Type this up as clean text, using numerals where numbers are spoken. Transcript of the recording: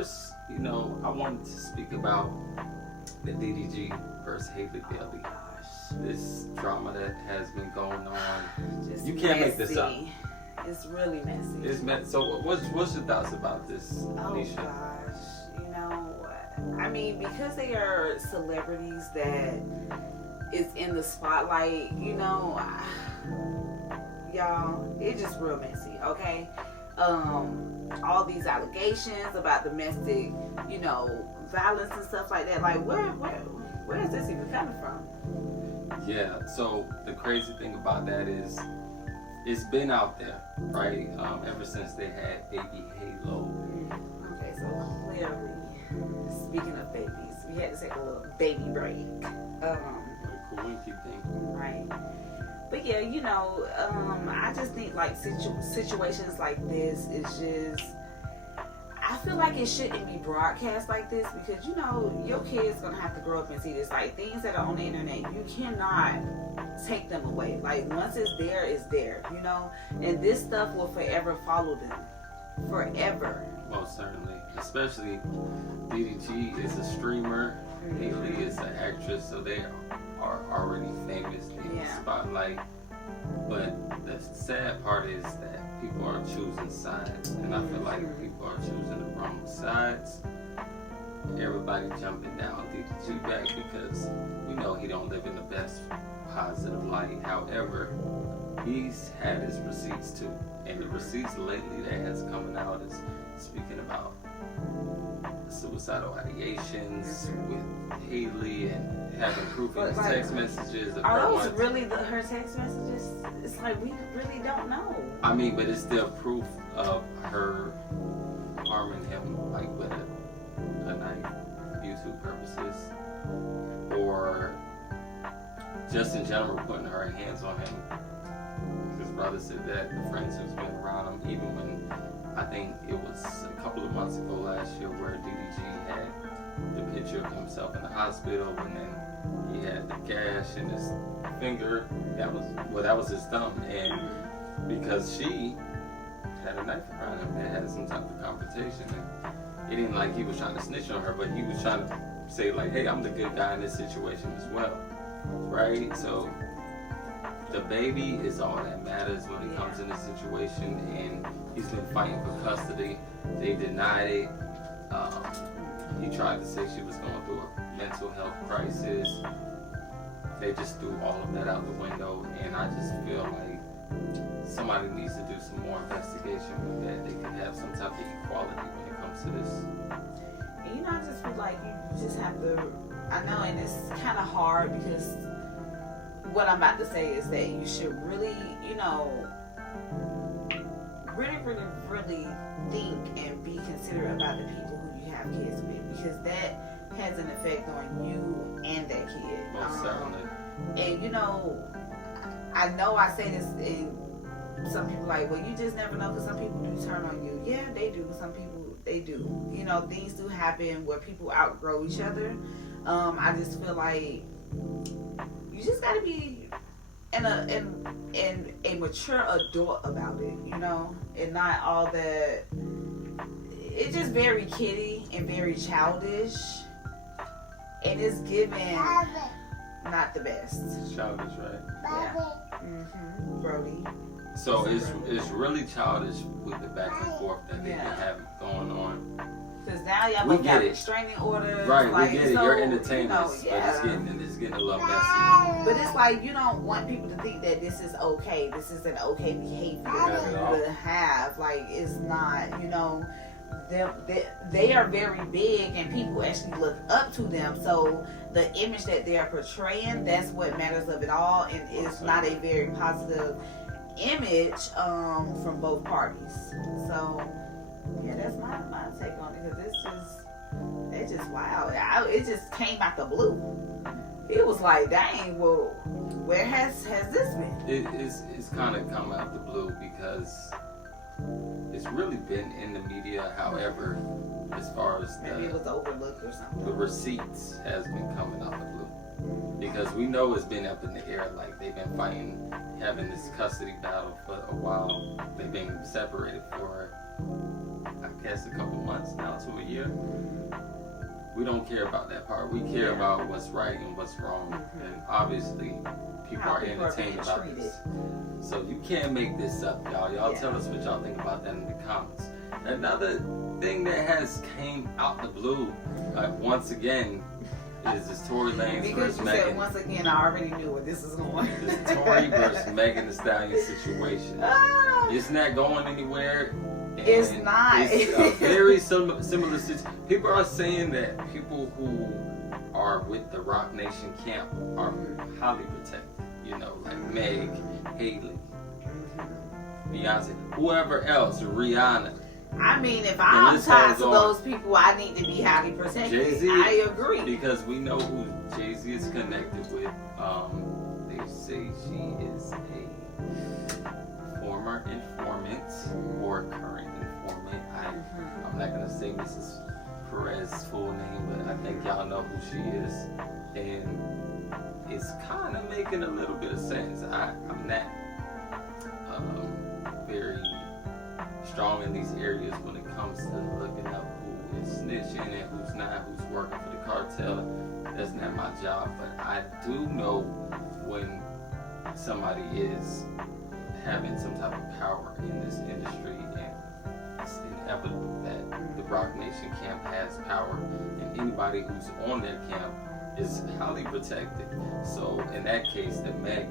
first, I wanted to speak about the DDG versus Halle Bailey. This drama that has been going on. Just you can't messy. make this up. It's really messy. So what's your thoughts about this, Nisha? Gosh, I mean, because they are celebrities that is in the spotlight, y'all, it's just real messy, okay? All these allegations about domestic, violence and stuff like that. Like, where is this even coming from? Yeah, so the crazy thing about that is it's been out there, right? Ever since they had baby Halo. Okay, so clearly, speaking of babies, we had to take a little baby break. Like a winky thing. Right. But yeah, I just think like situations like this is just, I feel like it shouldn't be broadcast like this because, your kid's going to have to grow up and see this. Like, things that are on the internet, you cannot take them away. Like, once it's there, it's there, And this stuff will forever follow them. Forever. Most certainly. Especially DDG is a streamer. Halle is an actress, so they are already famous in the spotlight. But the sad part is that people are choosing sides, and I feel like people are choosing the wrong sides. Everybody jumping down DDG back because we know he don't live in the best positive light. However, he's had his receipts too, and the receipts lately that has coming out is speaking about suicidal ideations with Halle and having proof in his text messages. Are those really her text messages? It's like we really don't know. I mean, but it's still proof of her harming him, like with a knife, YouTube purposes, or just in general putting her hands on him. His brother said that the friends who's been around him, even when I think it was a couple of months ago last year where DDG had the picture of himself in the hospital and then he had the gash in his finger. That was his thumb. And because she had a knife around him, they had some type of confrontation. And it ain't like he was trying to snitch on her, but he was trying to say like, hey, I'm the good guy in this situation as well. Right? So the baby is all that matters when it comes in this situation, and he's been fighting for custody. They denied it. He tried to say she was going through a mental health crisis. They just threw all of that out the window, and I just feel like somebody needs to do some more investigation with that. They could have some type of equality when it comes to this. And I just feel like you just have to, I know, and it's kind of hard because what I'm about to say is that you should really, really think and be considerate about the people who you have kids with, because that has an effect on you and that kid. Most certainly. And I know I say this, and some people like, well, you just never know, because some people do turn on you. Yeah, they do. Some people, they do. Things do happen where people outgrow each other. I just feel like you just got to be a mature adult about it, and not all that. It's just very kiddie and very childish, and it's given not the best. It's childish, right? Yeah. Brody. So it's really childish with the back and forth that they have going on. Because now y'all both got restraining orders. Right, like, we get it. so, You're entertainers, but it's getting a little messy. But it's like you don't want people to think that this is okay. This is an okay behavior to have. Like, it's not, they are very big and people actually look up to them. So the image that they are portraying, that's what matters of it all. And it's not a very positive image from both parties. So yeah, that's my take on it, because it's just wild. It just came out the blue. It was like, dang, well, where has this been? It's kind of come out the blue because it's really been in the media. However, as far as maybe it was overlooked or something. The receipts has been coming out the blue because we know it's been up in the air. Like, they've been fighting, having this custody battle for a while. They've been separated for, I guess, a couple months now to a media, we don't care about that part. We care about what's right and what's wrong. And obviously, people are entertained about this. So you can't make this up, y'all. Y'all tell us what y'all think about that in the comments. Another thing that has came out the blue, once again, is this Tory Lanez versus Megan. Said once again, I already knew where this is going. This Tory versus Megan Thee Stallion situation. It's not going anywhere. It's not. It's a very similar situation. People are saying that people who are with the Rock Nation camp are highly protected. You know, like Meg, Halle, Beyonce, whoever else, Rihanna. I mean, if I'm tied to those people, I need to be highly protected. Jay-Z, I agree. Because we know who Jay-Z is connected with. They say she is a former informant or current informant. I'm not going to say Mrs. Perez's full name, but I think y'all know who she is. And it's kind of making a little bit of sense. I'm not very strong in these areas when it comes to looking up who is snitching and who's not, who's working for the cartel. That's not my job, but I do know when somebody is having some type of power in this industry, and it's inevitable that the Rock Nation camp has power, and anybody who's on their camp is highly protected. So in that case, the Meg